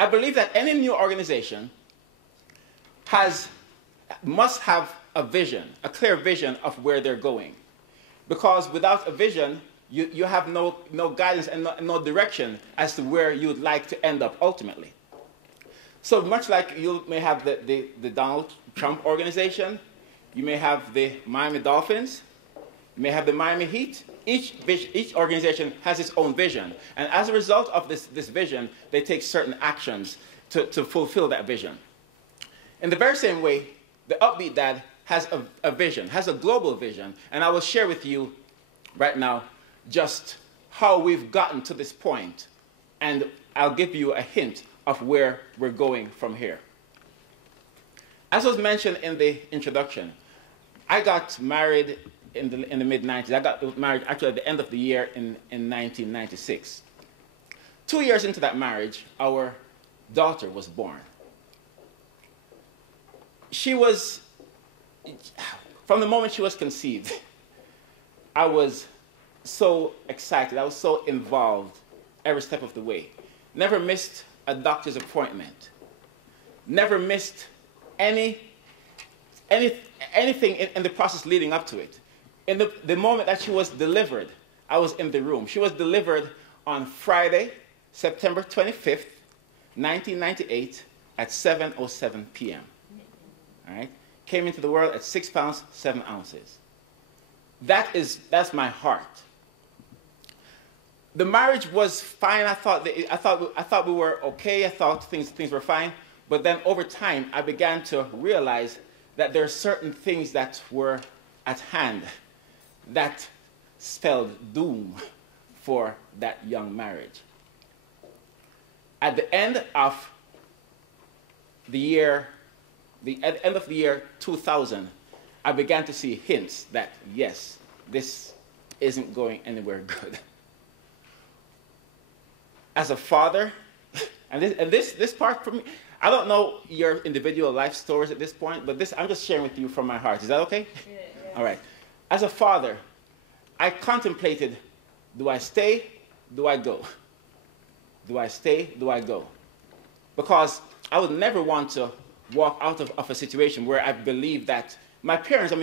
I believe that any new organization must have a vision, a clear vision of where they're going. Because without a vision, you have no guidance and no direction as to where you would like to end up ultimately. So much like you may have the Donald Trump organization, you may have the Miami Dolphins, you may have the Miami Heat. Each organization has its own vision. And as a result of this vision, they take certain actions to fulfill that vision. In the very same way, the Upbeat Dad has a vision, has a global vision. And I will share with you right now just how we've gotten to this point. And I'll give you a hint of where we're going from here. As was mentioned in the introduction, I got married in the mid-90s. I got married actually at the end of the year in 1996. 2 years into that marriage, our daughter was born. She was, from the moment she was conceived, I was so excited. I was so involved every step of the way. Never missed a doctor's appointment. Never missed anything in the process leading up to it. In the moment that she was delivered, I was in the room. She was delivered on Friday, September 25th, 1998 at 7:07 p.m. All right? Came into the world at 6 pounds, 7 ounces. That's my heart. The marriage was fine. I thought we were okay. I thought things were fine. But then over time, I began to realize that there are certain things that were at hand that spelled doom for that young marriage. At the end of the year 2000, I began to see hints that, yes, this isn't going anywhere good. As a father, and this part for me, I don't know your individual life stories at this point, but I'm just sharing with you from my heart. Is that okay? Yeah. All right. As a father, I contemplated, do I stay? Do I go? Do I stay? Do I go? Because I would never want to walk out of a situation where I believe that my parents,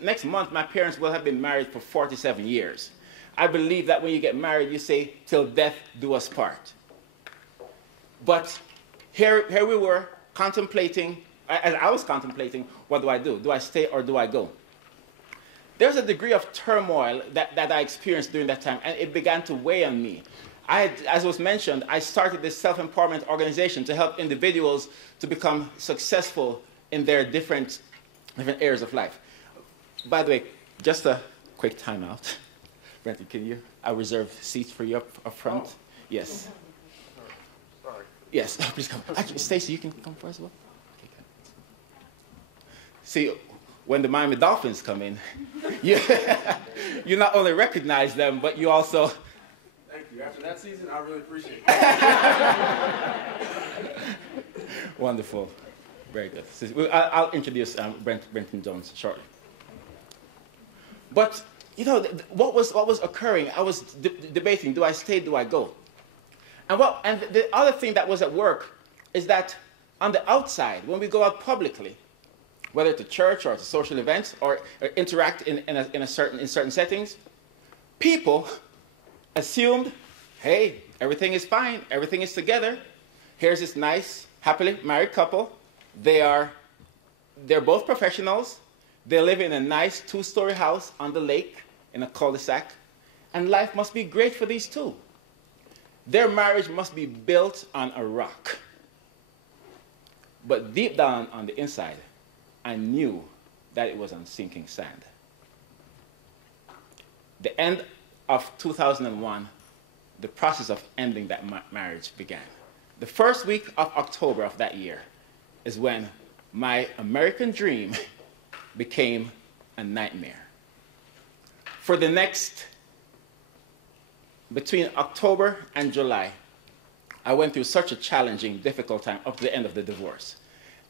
next month, my parents will have been married for 47 years. I believe that when you get married, you say, till death do us part. But here we were contemplating, as I was contemplating, what do I do? Do I stay or do I go? There's a degree of turmoil that I experienced during that time, and it began to weigh on me. As was mentioned, I started this self-empowerment organization to help individuals to become successful in their different areas of life. By the way, just a quick timeout. Brenton, I reserve seats for you up front. Oh. Yes. Sorry. Yes, please come. Actually, Stacy, you can come first as well. Okay, good. See, when the Miami Dolphins come in, you not only recognize them, but you also... Thank you. After that season, I really appreciate it. Wonderful. Very good. I'll introduce Brenton Jones shortly. But, what was occurring, I was debating, do I stay, do I go? And the other thing that was at work is that on the outside, when we go out publicly, whether to church or to social events or interact in certain settings, people assumed, hey, everything is fine, everything is together. Here's this nice, happily married couple. They're both professionals. They live in a nice 2-story house on the lake in a cul-de-sac, and life must be great for these two. Their marriage must be built on a rock. But deep down on the inside, I knew that it was on sinking sand. The end of 2001, the process of ending that marriage began. The first week of October of that year is when my American dream became a nightmare. For the next, between October and July, I went through such a challenging, difficult time up to the end of the divorce.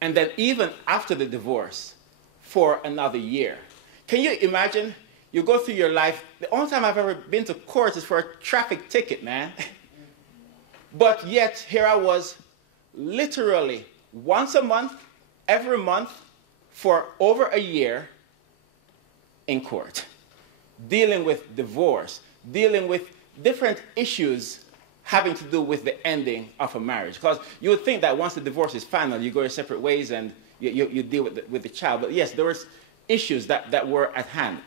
And then even after the divorce, for another year. Can you imagine? You go through your life, the only time I've ever been to court is for a traffic ticket, man. But yet, here I was, literally once a month, every month, for over a year in court, dealing with divorce, dealing with different issues having to do with the ending of a marriage. Because you would think that once the divorce is final, you go your separate ways and you deal with the child. But yes, there was issues that were at hand.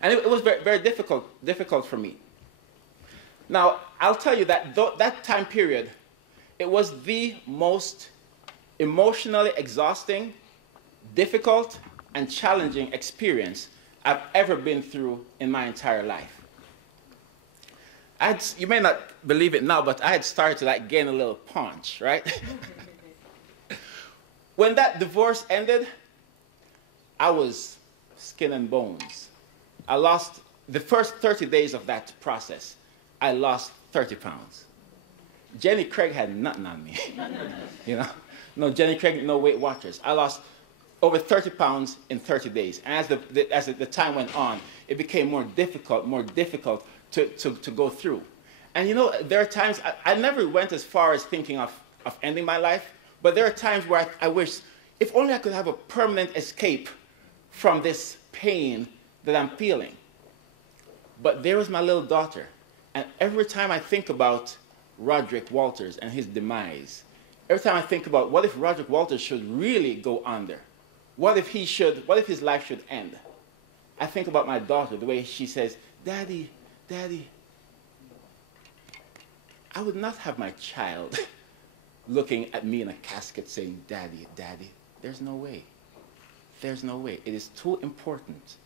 And it was very, very difficult for me. Now, I'll tell you that that time period, it was the most emotionally exhausting, difficult, and challenging experience I've ever been through in my entire life. You may not believe it now, but I had started to gain a little punch, right? When that divorce ended, I was skin and bones. I lost, the first 30 days of that process, I lost 30 pounds. Jenny Craig had nothing on me, you know? No Jenny Craig, no Weight Watchers. I lost over 30 pounds in 30 days. And as the time went on, it became more difficult to go through. And you know, there are times, I never went as far as thinking of ending my life, but there are times where I wish, if only I could have a permanent escape from this pain that I'm feeling. But there was my little daughter, and every time I think about Roderick Walters and his demise, every time I think about what if Roderick Walters should really go under, what if his life should end, I think about my daughter, the way she says, "Daddy, Daddy." I would not have my child looking at me in a casket saying, "Daddy, Daddy." There's no way. There's no way. It is too important.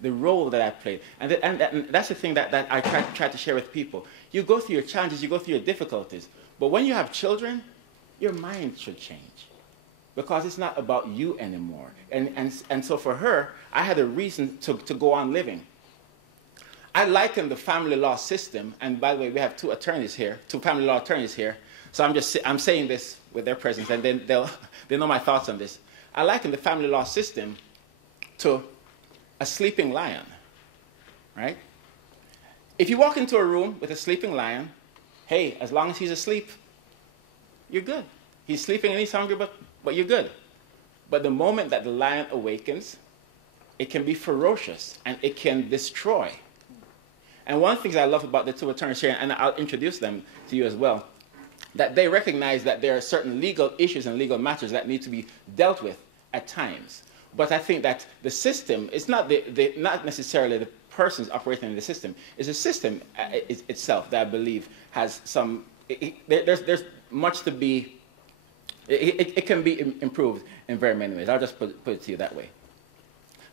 The role that I played. And that's the thing that I try to share with people. You go through your challenges, you go through your difficulties, but when you have children, your mind should change. Because it's not about you anymore. And so for her, I had a reason to go on living. I liken the family law system, and by the way, we have two family law attorneys here, so I'm saying this with their presence, and then they know my thoughts on this. I liken the family law system to a sleeping lion, right? If you walk into a room with a sleeping lion, hey, as long as he's asleep, you're good. He's sleeping and he's hungry, but you're good. But the moment that the lion awakens, it can be ferocious and it can destroy. And one of the things I love about the two attorneys here, and I'll introduce them to you as well, that they recognize that there are certain legal issues and legal matters that need to be dealt with at times. But I think that the system is not not necessarily the persons operating in the system. It's the system itself that I believe has some. There's much to be. It can be improved in very many ways. I'll just put it to you that way.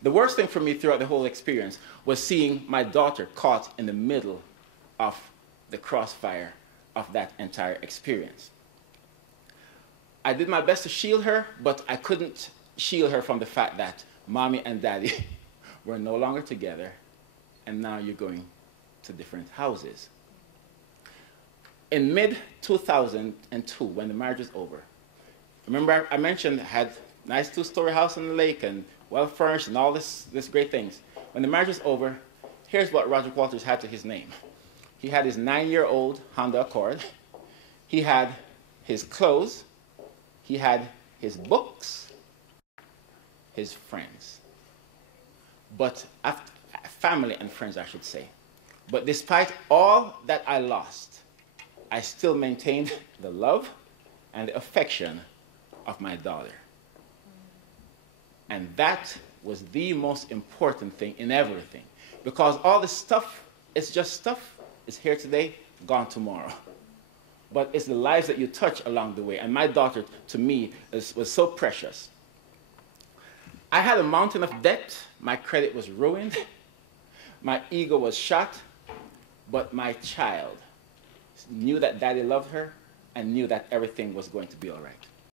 The worst thing for me throughout the whole experience was seeing my daughter caught in the middle of the crossfire of that entire experience. I did my best to shield her, but I couldn't shield her from the fact that mommy and daddy were no longer together, and now you're going to different houses. In mid-2002, when the marriage was over, remember I mentioned I had a nice two-story house on the lake and well-furnished and all this great things. When the marriage was over, here's what Roderick Walters had to his name. He had his 9-year-old Honda Accord. He had his clothes. He had his books, his friends. But family and friends, I should say. But despite all that I lost, I still maintained the love and the affection of my daughter. And that was the most important thing in everything. Because all this stuff, it's just stuff. It's here today, gone tomorrow. But it's the lives that you touch along the way. And my daughter, to me, was so precious. I had a mountain of debt. My credit was ruined. My ego was shot. But my child knew that daddy loved her and knew that everything was going to be all right.